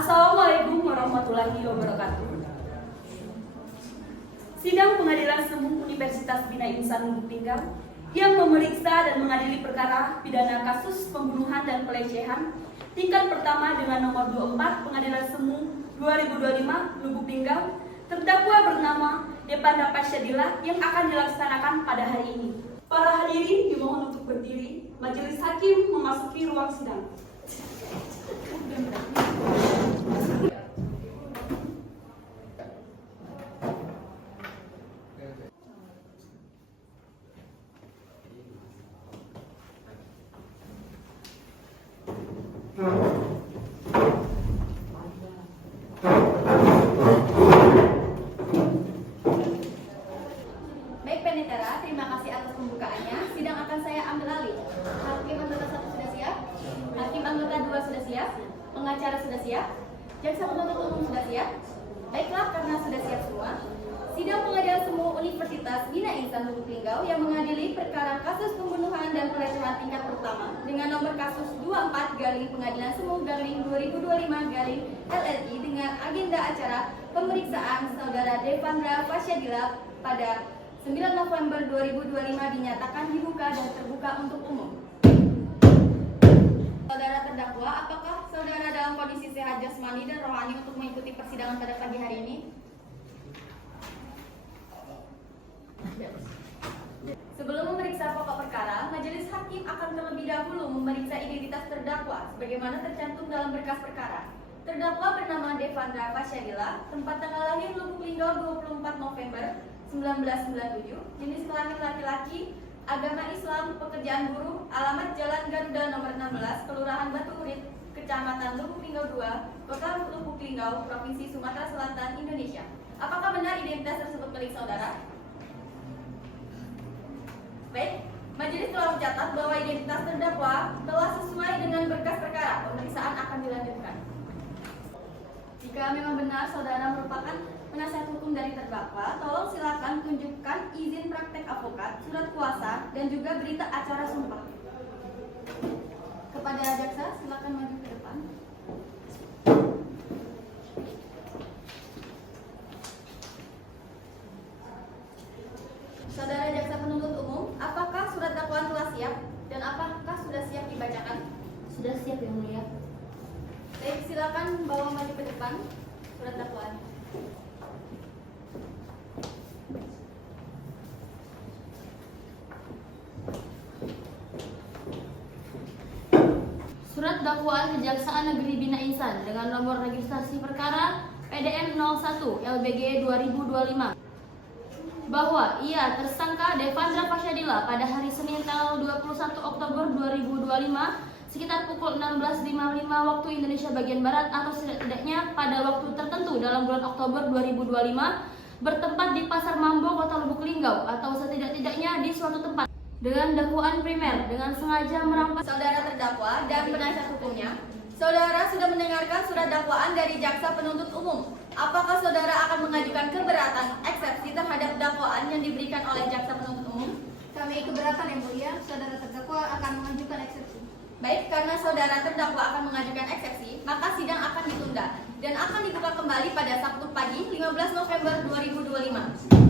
Assalamualaikum warahmatullahi wabarakatuh. Sidang Pengadilan Semu Universitas Bina Insan Lubuk Linggau yang memeriksa dan mengadili perkara pidana kasus pembunuhan dan pelecehan tingkat pertama dengan nomor 24 Pengadilan Semu 2025 Lubuk Linggau, terdakwa bernama Devandra Fasyadila yang akan dilaksanakan pada hari ini. Para hadirin dimohon untuk berdiri. Majelis hakim memasuki ruang sidang. Baik Penetara, terima kasih atas pembukaannya. Sidang akan saya ambil alih. Hakim anggota 1 sudah siap, Hakim anggota 2 sudah siap, pengacara sudah siap, jaksa penuntut umum sudah siap. Baiklah, karena sudah siap semua, Sidang Pengadilan Semu Universitas Bina Insan Lubuk Linggau yang mengadili perkara kasus pembunuhan dan pelecehan tingkat pertama dengan nomor kasus 24 Pengadilan Semu 2025 LLI dengan agenda acara pemeriksaan Saudara Devandra Fasyadila pada 9 November 2025 dinyatakan dibuka dan terbuka untuk umum. Saudara terdakwa, apakah saudara dalam kondisi sehat jasmani dan rohani untuk mengikuti persidangan pada pagi hari ini? Sebelum memeriksa pokok perkara, majelis hakim akan terlebih dahulu memeriksa identitas terdakwa sebagaimana tercantum dalam berkas perkara. Terdakwa bernama Devandra Fasyadila, tempat tanggal lahir Lubuk Linggau 24 November 1997, jenis kelamin laki-laki, agama Islam, pekerjaan buruh, alamat Jalan Garuda nomor 16, Kelurahan Batu Urit, Kecamatan Lubuk Linggau 2, Kota Lubuk Linggau, Provinsi Sumatera Selatan, Indonesia. Apakah benar identitas tersebut milik saudara? Baik, majelis telah mencatat bahwa identitas terdakwa telah sesuai dengan berkas perkara. Pemeriksaan akan dilanjutkan. Jika memang benar saudara merupakan penasihat hukum dari terdakwa, tolong silakan tunjukkan izin praktek avokat, surat kuasa, dan juga berita acara sumpah. Kepada jaksa, silakan maju ke depan. Saudara jaksa penuntut umum, apakah surat dakwaan telah siap dan apakah sudah siap dibacakan? Sudah siap, Yang Mulia. Baik, silakan bawa maju ke depan surat dakwaan. Surat dakwaan Kejaksaan Negeri Bina Insan dengan nomor registrasi perkara PDM 01 LBG 2025 bahwa ia tersangka Devandra Fasyadila pada hari Senin tanggal 21 Oktober 2025 sekitar pukul 16.55 waktu Indonesia bagian Barat atau setidaknya pada waktu tertentu dalam bulan Oktober 2025 bertempat di Pasar Mambo, Kota Lubuk Linggau atau setidak-tidaknya di suatu tempat dengan dakwaan primer dengan sengaja merampas. Saudara terdakwa dan penasihat hukumnya, saudara sudah mendengarkan surat dakwaan dari jaksa penuntut umum. Apakah saudara akan mengajukan keberatan eksepsi terhadap dakwaan yang diberikan oleh jaksa penuntut umum? Kami keberatan, Yang Mulia. Saudara terdakwa akan mengajukan eksepsi. Baik, karena saudara terdakwa akan mengajukan eksepsi, maka sidang akan ditunda dan akan dibuka kembali pada Sabtu pagi 15 November 2025.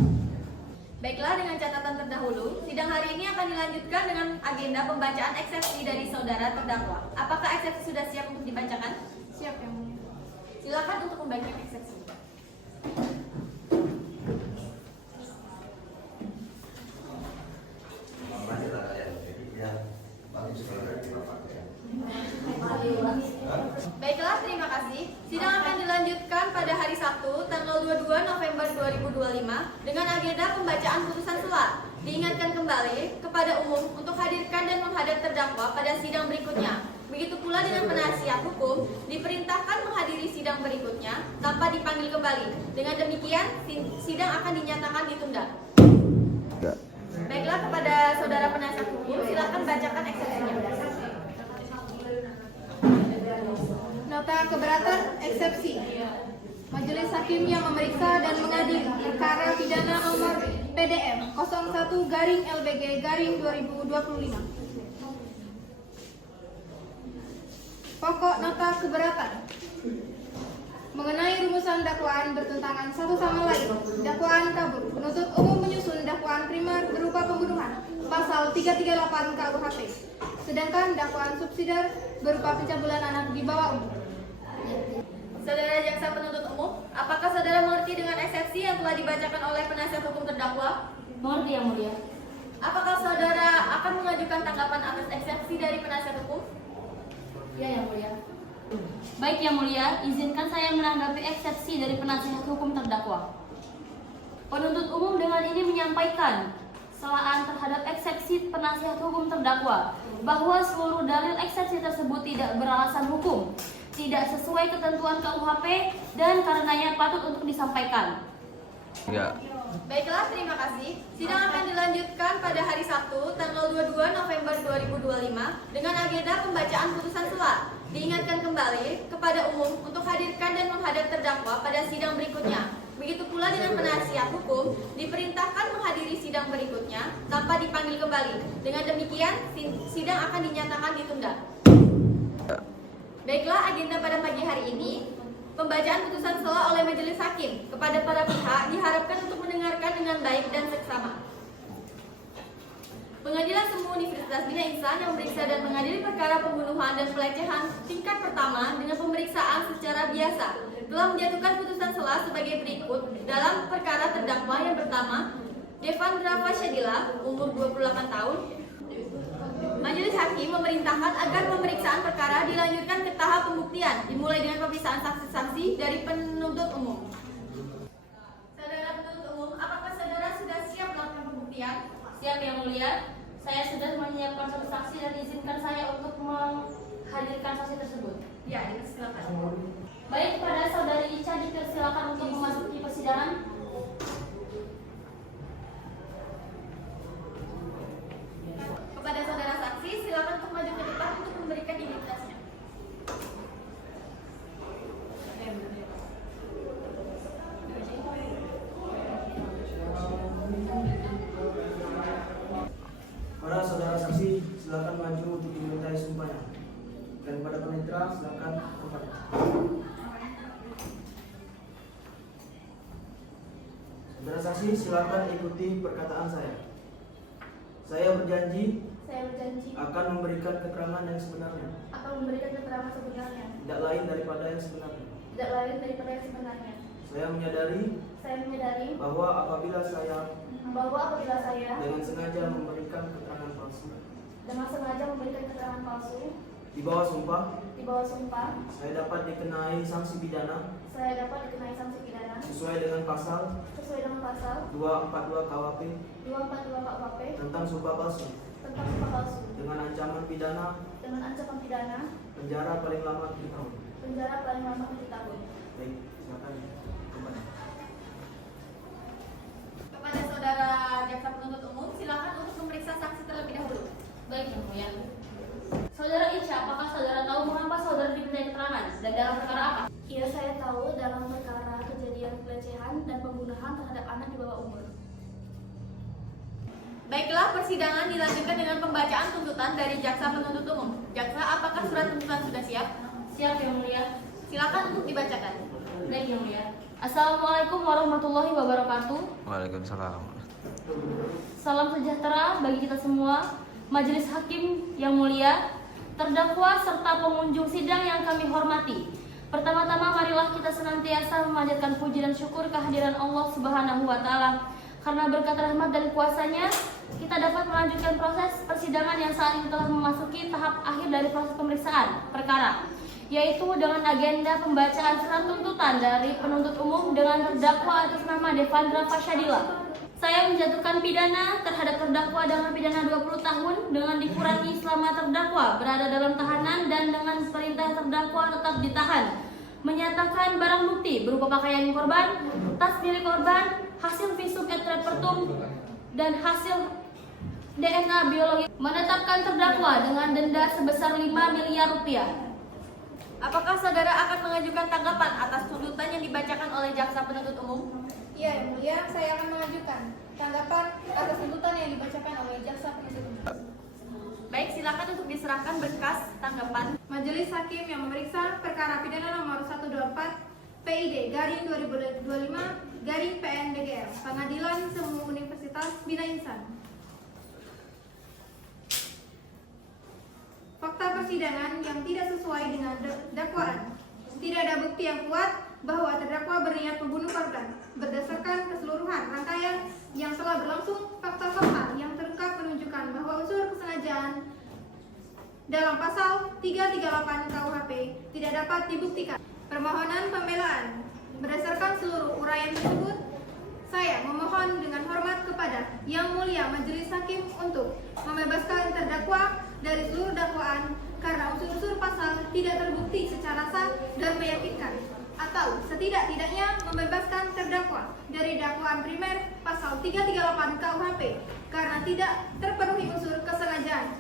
Baiklah, dengan catatan terdahulu, sidang hari ini akan dilanjutkan dengan agenda pembacaan eksepsi dari saudara terdakwa. Apakah eksepsi sudah siap untuk dibacakan? Siap, Yang Mulia. Silakan untuk membaca eksepsi. Baiklah, terima kasih. Sidang akan dilanjutkan pada hari Sabtu, tanggal 22 November 2025 dengan agenda pembacaan putusan selah. Diingatkan kembali kepada umum untuk hadirkan dan menghadap terdakwa pada sidang berikutnya. Begitu pula dengan penasihat hukum diperintahkan menghadiri sidang berikutnya tanpa dipanggil kembali. Dengan demikian, sidang akan dinyatakan ditunda. Baiklah, kepada saudara penasihat hukum, silakan bacakan eksepsinya. Nota keberatan eksepsi. Majelis hakim yang memeriksa dan mengadili perkara pidana nomor PDM 01 LBG 2025. Pokok nota keberatan. putusan dakwaan bertentangan satu sama lain. Dakwaan kabur. Penuntut umum menyusun dakwaan primer berupa pembunuhan, pasal 338 KUHP. Sedangkan dakwaan subsidiar berupa pencabulan anak di bawah umur. Saudara jaksa penuntut umum, apakah saudara mengerti dengan eksepsi yang telah dibacakan oleh penasihat hukum terdakwa? Mengerti yang mulia. Apakah saudara akan mengajukan tanggapan atas eksepsi dari penasihat hukum? Ya yang mulia. Baik yang mulia, izinkan saya menanggapi eksepsi dari penasihat hukum terdakwa. Penuntut umum dengan ini menyampaikan salaan terhadap eksepsi penasihat hukum terdakwa bahwa seluruh dalil eksepsi tersebut tidak beralasan hukum, tidak sesuai ketentuan KUHP dan karenanya patut untuk disampaikan. Ya. Baiklah, terima kasih. Sidang akan dilanjutkan pada hari Sabtu, tanggal 22 November 2025 dengan agenda pembacaan putusan sela. Diingatkan kembali kepada umum untuk hadirkan dan menghadap terdakwa pada sidang berikutnya. Begitu pula dengan penasihat hukum diperintahkan menghadiri sidang berikutnya tanpa dipanggil kembali. Dengan demikian, sidang akan dinyatakan ditunda. Baiklah, agenda pada pagi hari ini, pembacaan putusan sela oleh majelis hakim kepada para pihak diharapkan untuk mendengarkan dengan baik dan seksama. Pengadilan Semu Universitas Bina Insan yang memeriksa dan mengadili perkara pembunuhan dan pelecehan tingkat pertama dengan pemeriksaan secara biasa telah menjatuhkan putusan sela sebagai berikut dalam perkara terdakwa yang pertama, Devandra Fasyadila, umur 28 tahun. Majelis hakim memerintahkan agar pemeriksaan perkara dilanjutkan ke tahap pembuktian, dimulai dengan pemeriksaan saksi-saksi dari penuntut umum. Saudara penuntut umum, apakah saudara sudah siap melakukan pembuktian? Siap yang mulia. Saya sudah menyiapkan satu saksi dan izinkan saya untuk menghadirkan saksi tersebut. Ya, silakan. Baik, pada saudari Ica dipersilakan untuk memasuki persidangan. Kepada saudara saksi, silakan untuk maju ke depan untuk memberikan identitasnya. Para saudara saksi, silakan maju untuk dimintai sumpahnya. Dan pada penetra, silakan tempat. Saudara saksi, silakan ikuti perkataan saya. Saya berjanji akan memberikan keterangan yang sebenarnya, tidak lain daripada yang sebenarnya. Saya menyadari bahwa apabila saya dengan sengaja memberikan keterangan palsu di bawah sumpah, saya dapat dikenai sanksi pidana sesuai dengan pasal 242 KUHP tentang sumpah palsu dengan ancaman pidana penjara paling lama 7 tahun. Baik, silakan. Kepada saudara jaksa penuntut umum, silakan untuk memeriksa saksi terlebih dahulu. Baik yang mulia. Saudara Ica, apakah saudara tahu mengapa saudara dimintai keterangan dan dalam perkara apa? Iya, saya tahu dalam perkara kejadian pelecehan dan pembunuhan terhadap anak di bawah umur. Baiklah, persidangan dilanjutkan dengan pembacaan tuntutan dari jaksa penuntut umum. Jaksa, apakah surat tuntutan sudah siap? Siap yang mulia. Silakan untuk dibacakan. Baik yang mulia. Assalamualaikum warahmatullahi wabarakatuh. Waalaikumsalam. Salam sejahtera bagi kita semua. Majelis hakim yang mulia, terdakwa serta pengunjung sidang yang kami hormati. Pertama-tama marilah kita senantiasa memanjatkan puji dan syukur kehadiran Allah Subhanahu wa taala. Karena berkat rahmat dan kuasanya, kita dapat melanjutkan proses persidangan yang saat ini telah memasuki tahap akhir dari proses pemeriksaan perkara, yaitu dengan agenda pembacaan surat tuntutan dari penuntut umum dengan terdakwa atas nama Devandra Fasyadila. Saya menjatuhkan pidana terhadap terdakwa dengan pidana 20 tahun dengan dikurangi selama terdakwa berada dalam tahanan dan dengan perintah terdakwa tetap ditahan. Menyatakan barang bukti berupa pakaian korban, tas milik korban, hasil visum et repertum, dan hasil DNA biologi. Menetapkan terdakwa dengan denda sebesar 5 miliar rupiah. Apakah saudara akan mengajukan tanggapan atas tuntutan yang dibacakan oleh jaksa penuntut umum? Iya, yang mulia, saya akan mengajukan tanggapan atas tuntutan yang dibacakan oleh jaksa penuntut umum. Baik, silakan untuk diserahkan berkas tanggapan. Majelis hakim yang memeriksa perkara pidana nomor 124 PID garing 2025 garing PN-DGL Pengadilan Semu Universitas Bina Insan. Fakta persidangan yang tidak sesuai dengan dakwaan. Tidak ada bukti yang kuat bahwa terdakwa berniat membunuh korban. Berdasarkan keseluruhan rangkaian yang telah berlangsung, fakta-fakta yang terungkap menunjukkan bahwa unsur kesengajaan dalam pasal 338 KUHP tidak dapat dibuktikan. Permohonan pembelaan. Berdasarkan seluruh uraian tersebut, saya memohon dengan hormat kepada Yang Mulia Majelis Hakim untuk membebaskan terdakwa dari seluruh dakwaan karena unsur-unsur pasal tidak terbukti secara sah dan meyakinkan, atau setidak-tidaknya membebaskan terdakwa dari dakwaan primer pasal 338 KUHP karena tidak terpenuhi unsur kesengajaan.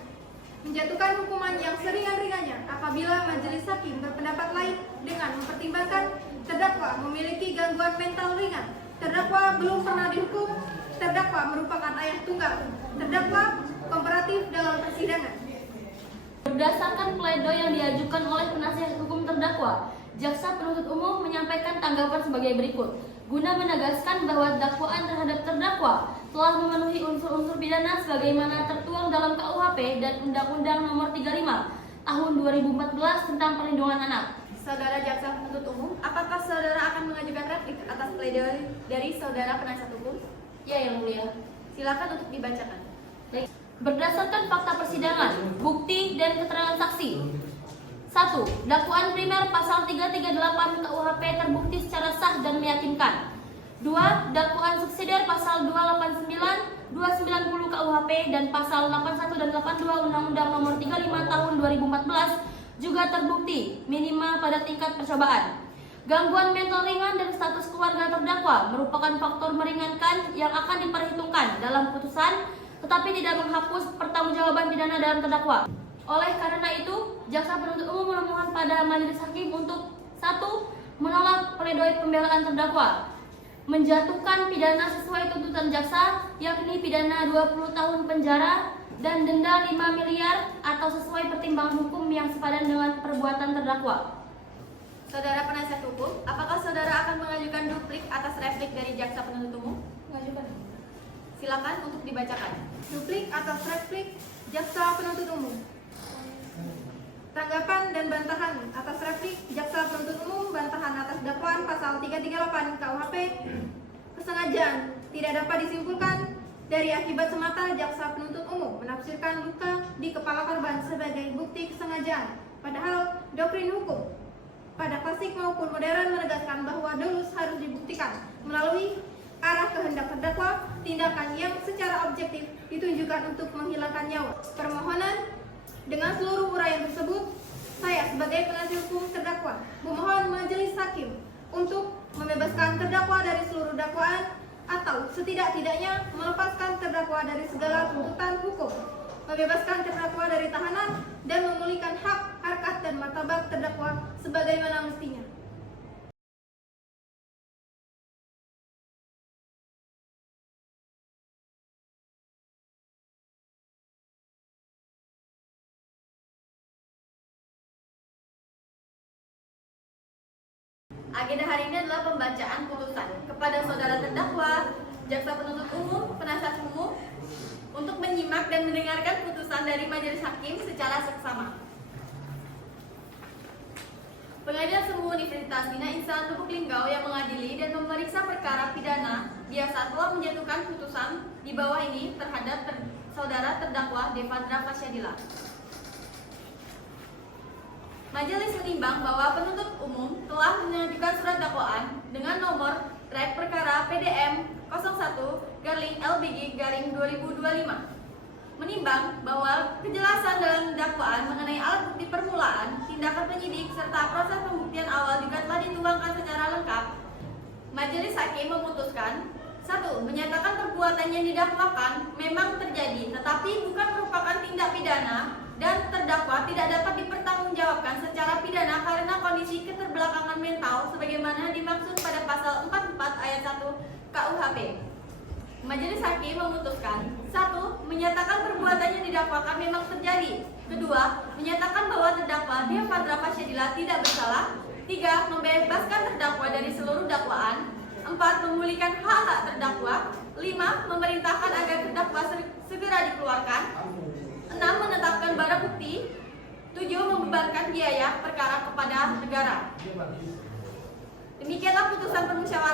Menjatuhkan hukuman yang seringan-ringannya apabila majelis hakim berpendapat lain dengan mempertimbangkan terdakwa memiliki gangguan mental ringan, terdakwa belum pernah dihukum, terdakwa merupakan ayah tunggal, terdakwa kooperatif dalam persidangan. Berdasarkan pledoi yang diajukan oleh penasihat hukum terdakwa, jaksa penuntut umum menyampaikan tanggapan sebagai berikut. Guna menegaskan bahwa dakwaan terhadap terdakwa telah memenuhi unsur-unsur pidana sebagaimana tertuang dalam KUHP dan Undang-Undang Nomor 35 Tahun 2014 tentang Perlindungan Anak. Saudara jaksa penuntut umum, apakah saudara akan mengajukan replik atas pledoi dari saudara penasihat hukum? Ya, Yang Mulia. Silakan untuk dibacakan. Baik. Berdasarkan fakta persidangan, bukti dan keterangan saksi. 1. Dakwaan primer pasal 338 KUHP terbukti secara sah dan meyakinkan. 2. Dakwaan subsidiar pasal 289, 290 KUHP dan pasal 81 dan 82 Undang-Undang Nomor 35 Tahun 2014 juga terbukti minimal pada tingkat percobaan. Gangguan mental ringan dan status keluarga terdakwa merupakan faktor meringankan yang akan diperhitungkan dalam putusan, tetapi tidak menghapus pertanggungjawaban pidana dalam terdakwa. Oleh karena itu, jaksa penuntut umum memohon pada majelis hakim untuk 1. Menolak pledoi pembelaan terdakwa, menjatuhkan pidana sesuai tuntutan jaksa, yakni pidana 20 tahun penjara dan denda 5 miliar atau sesuai pertimbangan hukum yang sepadan dengan perbuatan terdakwa. Saudara penasihat hukum, apakah saudara akan mengajukan duplik atas replik dari jaksa penuntut umum? Mengajukan. Silakan untuk dibacakan. Duplik atas replik jaksa penuntut umum. Tanggapan dan bantahan atas replik jaksa penuntut umum. Bantahan atas dakwaan pasal 338 KUHP. Kesengajaan tidak dapat disimpulkan dari akibat semata. Jaksa penuntut umum menafsirkan luka di kepala korban sebagai bukti kesengajaan, padahal doktrin hukum pada klasik maupun modern menegaskan bahwa dolus harus dibuktikan melalui arah kehendak terdakwa, tindakan yang secara objektif ditunjukkan untuk menghilangkan nyawa. Permohonan. Dengan seluruh uraian tersebut, saya sebagai penasihat hukum terdakwa memohon majelis hakim untuk membebaskan terdakwa dari seluruh dakwaan atau setidak-tidaknya melepaskan terdakwa dari segala tuntutan hukum, membebaskan terdakwa dari tahanan dan memulihkan hak, harkat dan martabat terdakwa sebagaimana mestinya. Agenda hari ini adalah pembacaan putusan kepada saudara terdakwa, jaksa penuntut umum, penasihat umum untuk menyimak dan mendengarkan putusan dari majelis hakim secara seksama. Pengadilan Semu Universitas Bina Insan Lubuk Linggau yang mengadili dan memeriksa perkara pidana biasa telah menjatuhkan putusan di bawah ini terhadap saudara terdakwa Devandra Fasyadila. Majelis menimbang bahwa penuntut umum telah mengajukan surat dakwaan dengan nomor rek perkara PDM 01/LBG/2025. Menimbang bahwa kejelasan dalam dakwaan mengenai alat bukti permulaan, tindakan penyidik, serta proses pembuktian awal juga telah dituangkan secara lengkap. Majelis hakim memutuskan 1. Menyatakan perbuatan yang didakwakan memang terjadi, tetapi bukan merupakan tindak pidana dan terdakwa tidak dapat dipertanggungjawabkan secara pidana karena kondisi keterbelakangan mental sebagaimana dimaksud pada pasal 44 ayat 1 KUHP. Majelis hakim memutuskan 1. Menyatakan perbuatan yang didakwakan memang terjadi. 2. Menyatakan bahwa terdakwa Devandra Fasyadila tidak bersalah. 3. Membebaskan terdakwa dari seluruh dakwaan 4. Memulihkan hak-hak terdakwa. 5. Memerintahkan agar terdakwa segera dikeluarkan. 6. Menetapkan barang bukti. 7. Membebankan biaya perkara kepada negara. Demikianlah putusan permusyawaratan